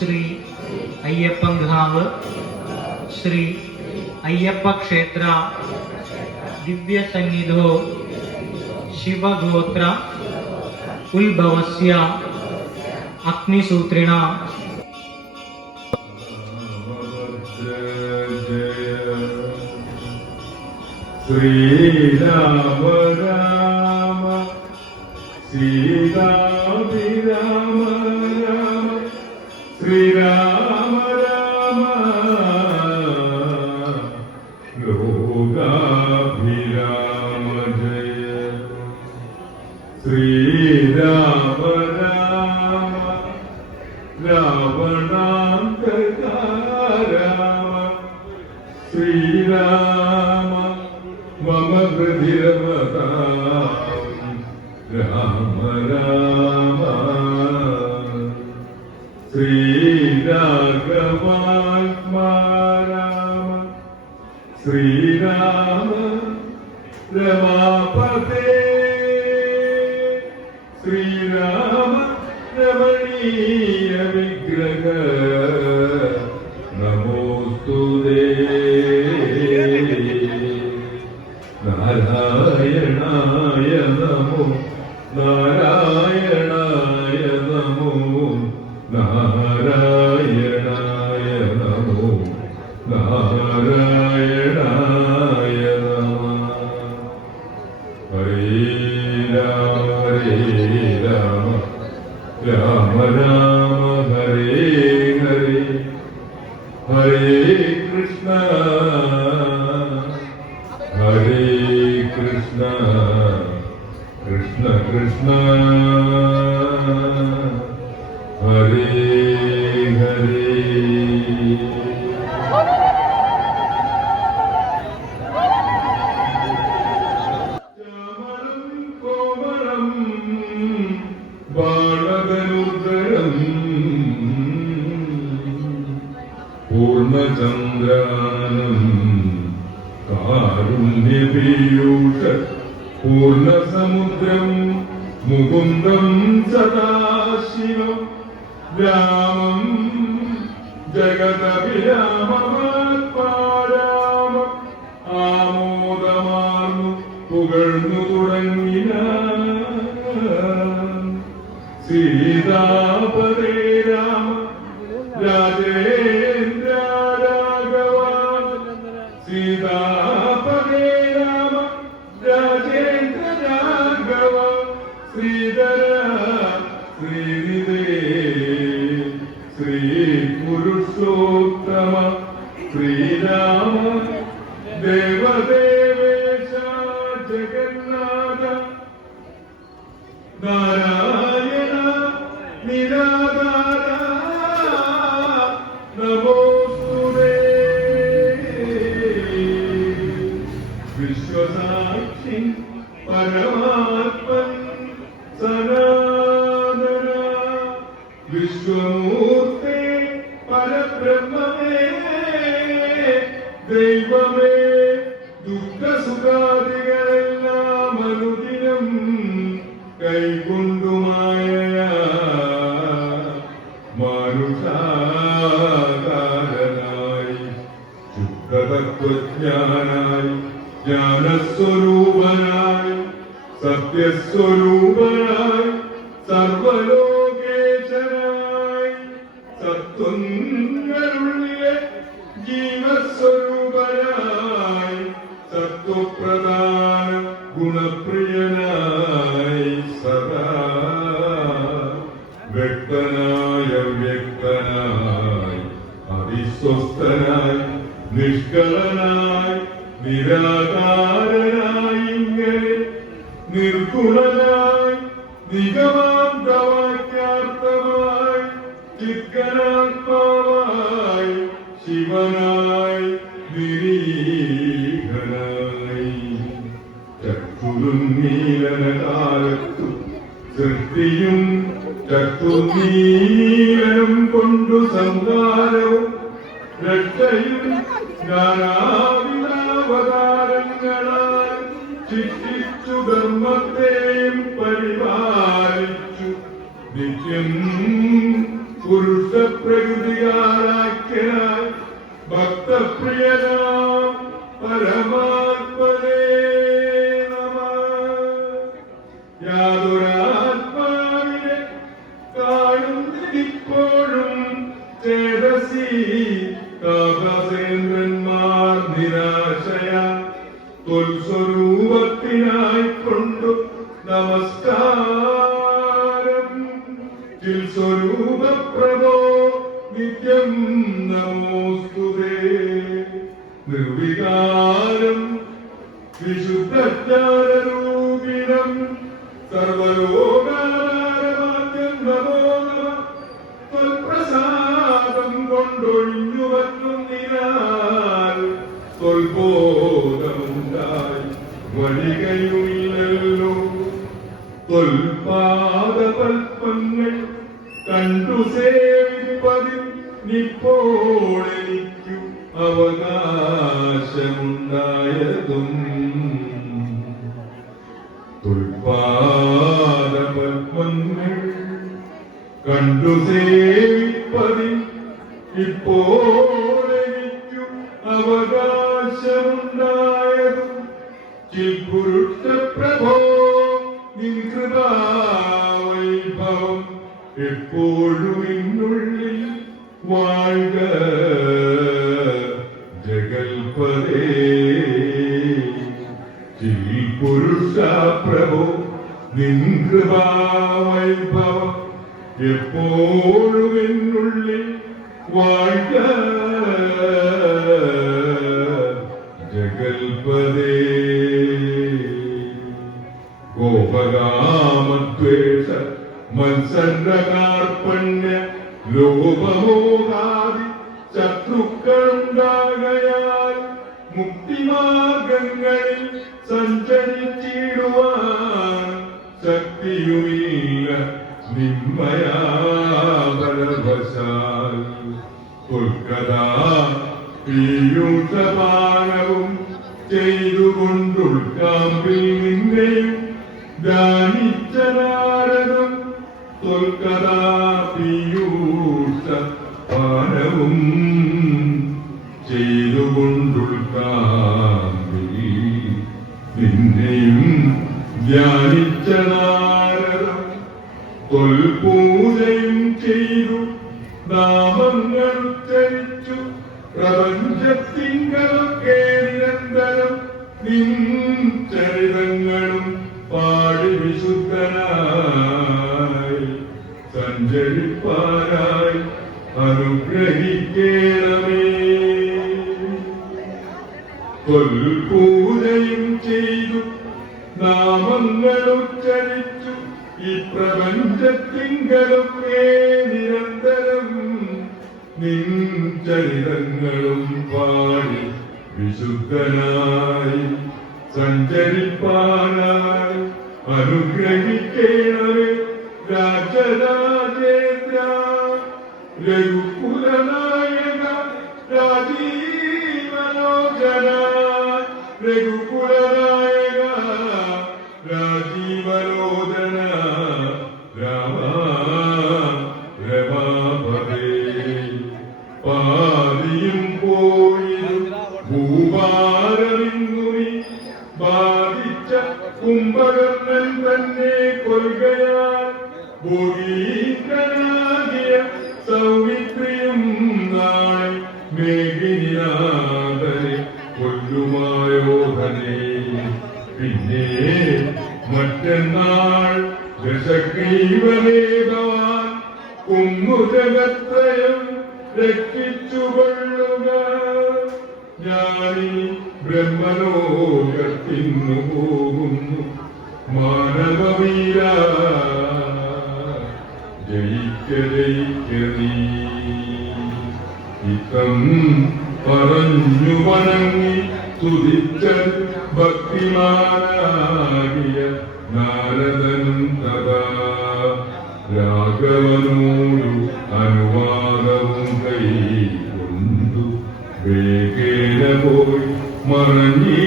ശ്രീ അയ്യപ്പൻകാവ് ശ്രീ അയ്യപ്പ ക്ഷേത്ര ദിവ്യസന്നിധോ ശിവഗോത്ര ഉത്ഭവസ്യ അഗ്നിസൂത്രിണ ശ്രീരാമ രാമ സീതാഭിരാമ രാമ ശ്രീരാമ രാമ ലോകാഭിരാമ ജയ ശ്രീരാമ രാമ രാവണാന്തക രാമ ശ്രീരാമ മമ ഹൃദിരമതാ രാമ രാമ ശ്രീരാഘവാത്മാ രാമ ശ്രീരാമ രമാപതേ ശ്രീരാമ രമണീയ വിഗ്രഹ നമോസ്തുതേ നാരായണായ നമോ നാരായണായ നമോ നാരായണായ നമോ നാരായണായ നമ ഹരേ രാമ രാമ രാമ ഹരേ ഹരേ ഹരേ കൃഷ്ണ ഹരേ കൃഷ്ണ കൃഷ്ണ കൃഷ്ണ ഹരേ ഹരേ ശ്യാമളം കോമളം ബാണധനുർധരം പൂർണ്ണചന്ദ്രാനം കാരുണ്യപീയൂഷ പൂർണ്ണസമുദ്രം മുകുന്ദം സദാശിവം രാമം ജഗദഭിരാമമാത്മാരാമ ആമോദമാർന്നു പുകഴ്ന്നു തുടങ്ങിന സീതാപദേ രാമ രാജേന്ദ്ര രാഘവ സീതാപദേ രാമ രാജേന്ദ്ര രാഘവ ശ്രീധര ശ്രീനിധേ ശ്രീ പുരുഷോത്തമ ശ്രീരാമ ദേവദേവേശ ജഗന്നാഥ നാരായണ നിരാധാര നമോസ്തുതേ വിശ്വസാക്ഷി പരമാത്മൻ സനാതന വിശ്വമൂർത്തേ പരബ്രഹ്മമേ ദൈവമേ ദുഃഖസുഖാദികളെല്ലാം അനുദിനം കൈകൊണ്ടുമായ മാനുഷാകാരനായി ശുദ്ധതത്വജ്ഞാനായി ജ്ഞാനസ്വരൂപനായി സത്യസ്വരൂപനായി സർവലോകേശനായി സത്വങ്ങളുള്ളിയ ജീവസ്വരൂപനായി സത്വപ്രധാന ഗുണപ്രിയനായി സദാ വ്യക്തനായ വ്യക്തനായി അതിസ്വസ്ഥനായി നിഷ്കളനായി നിരാകാരനായി ഇങ്ങനെ നിർഗുണനായി നിഗമാന്തവാക്യാർത്ഥമായി ചിത്കനാത്മാവായി ശിവനായി നിരീഹനായി ചക്ഷുരുന്നീലനകാലത്തു സൃഷ്ടിയും ചക്ഷുർനീലനം കൊണ്ടു സംഹാരവും രക്ഷയും നാനാവിധാവതാരങ്ങളാൽ ശിക്ഷിച്ചു ധർമ്മത്തെയും പരിപാലിച്ചു നിത്യം പുരുഷ പ്രകൃതിയാരാഖ്യനായി ഭക്തപ്രിയനാം പരമാത്മനേ നമഃ. യാതൊരാത്മാവിനെ കാണുന്നിപ്പോഴും ചേതസി താപസേന്ദ്രന്മാർ നിരാശയ തൊൽസ്വരൂപത്തിനായിക്കൊണ്ടു നമസ്കാരം. ചിൽസ്വരൂപപ്രഭോ നിത്യം നമോസ്തുതേ. നിർവികാരം വിശുദ്ധജ്ഞാനരൂപിണം സർവലോകാരമാദ്യം നമോ നമഃ. ത്വൽപ്രസാദം കൊണ്ടൊഴിഞ്ഞു വന്നുന്നിനാൽ ത്വൽബോധമുണ്ടായി വരികയുമില്ലല്ലോ. ത്വൽപാദപൽപ്പങ്ങൾ കണ്ടു സേവിപ്പതിൽ നിപ്പോഴെനിക്കു അവകാശമുണ്ടായതും. ത്വൽപാദപൽപ്പങ്ങൾ കണ്ടു സേവിപ്പതിൽ ഇപ്പോഴെനിക്കു അവകാശമുണ്ടായതും. ചിൽപുരുഷപ്രഭോ നിൻ കൃപാവൈഭവം എപ്പോഴും എന്നുള്ളിൽ വാഴ്ക ജഗൽപദേ. ചിൽപുരുഷപ്രഭോ നിൻ കൃപാവൈഭവം എപ്പോഴും എന്നുള്ളിൽ വാഴ്ക ജഗൽപദേ. ഗോപകാമദ്വേഷ മത്സരകാർപ്പണ്യ ലോപമോഹാദി ശത്രുക്കളുണ്ടാകയാൽ മുക്തിമാർഗങ്ങളിൽ സഞ്ചരിച്ചിടുവാൻ ശക്തിയുമില്ല നിന്മയാബലവശാൽ. കൊൽക്കതാ പീയൂഷപാനവും ചെയ്തുകൊണ്ടുൾക്കാമ്പിൽ നിന്നെയും ധ്യാനിച്ച നാരദം. കൊൽക്കതാ പീയൂഷപാനവും ചെയ്തുകൊണ്ടുൾക്കാമ്പിൽ നിന്നെയും ധ്യാനിച്ച നാരദം. തൊൽപൂജയും ചെയ്തു നാമങ്ങൾ ഉച്ചരിച്ചു പ്രപഞ്ചത്തിങ്കലൊക്കെ നിരന്തരം നിൻ ചരിതങ്ങളും പാടി വിശുദ്ധനായി സഞ്ചരിപ്പാനായി അനുഗ്രഹിക്കണമേ. തൊൽപൂജയും ചെയ്തു നാമങ്ങൾ ഉച്ചരിച്ചു ഈ പ്രപഞ്ചത്തിങ്കലൊക്കെ നിരന്തരം നിൻ ചരിതങ്ങളും പാടി വിശുദ്ധനായി സഞ്ചരിപ്പാനായി അനുഗ്രഹിക്കണമേ. രാജരാജേന്ദ്ര രഘുകുലനായക രാജീവലോചന. രഘുകുലനായക രാജീവലോചന രാമ രമാപദേ. പാതിയും പോയി ഭൂഭാരമിങ്ങുമി ബാധിച്ച കുംഭകർണൻ തന്നെ കൊൽകയാൽ ഭോഗീകനാകിയ സൗമിത്രിയും നാളെ മേഘിനിനാഥനെ കൊല്ലുമായോധനെ. പിന്നെ മറ്റന്നാൾ ദശഗ്രീവവേദവാൻ കുങ്കുജഗത്രയം രക്ഷിച്ചുകൊള്ളുക. ഞാനീ ബ്രഹ്മലോകത്തിന്നു പോകുന്നു മാനവവീര. ജയിക്ക ജയിക്ക നീ. ഇത്തം പറഞ്ഞു വണങ്ങി തുതിച്ച ഭക്തിമാനാകിയ നാരദനും തഥാ രാഘവനോടു അനുവാദവും കൈകൊണ്ടു വേഗേന പോയി മറഞ്ഞീ